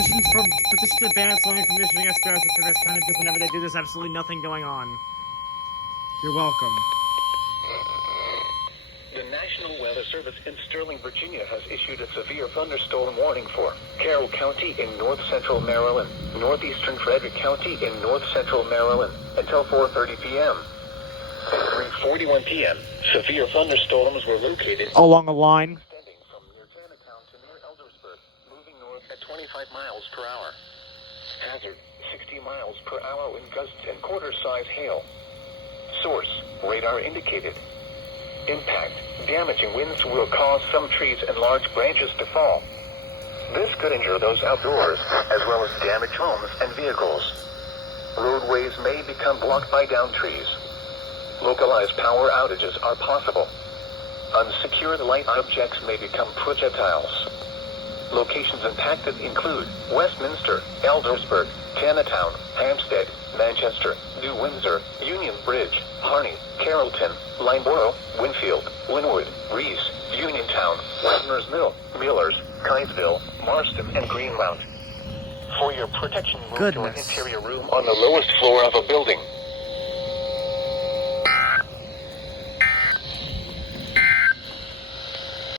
Petitions ban slowing from issuing SPRs for this kind of because whenever they do, there's absolutely nothing going on. You're welcome. The National Weather Service in Sterling, Virginia has issued a severe thunderstorm warning for Carroll County in north-central Maryland, northeastern Frederick County in north-central Maryland until 4:30 p.m. At 3:41 p.m., severe thunderstorms were located along a line extending from near Taneytown to near Eldersburg, moving north at 25 miles per hour. Hazard, 60 miles per hour in gusts and quarter-size hail. Source, radar indicated. Impact, damaging winds will cause some trees and large branches to fall. This could injure those outdoors, as well as damage homes and vehicles. Roadways may become blocked by downed trees. Localized power outages are possible. Unsecured light objects may become projectiles. Locations impacted include Westminster, Eldersburg, Taneytown, Hampstead, Manchester, New Windsor, Union Bridge, Harney, Carrollton, Lineborough, Winfield, Linwood, Reese, Uniontown, Wagner's Mill, Millers, Kinesville, Marston, and Greenmount. For your protection, move to an interior room on the lowest floor of a building.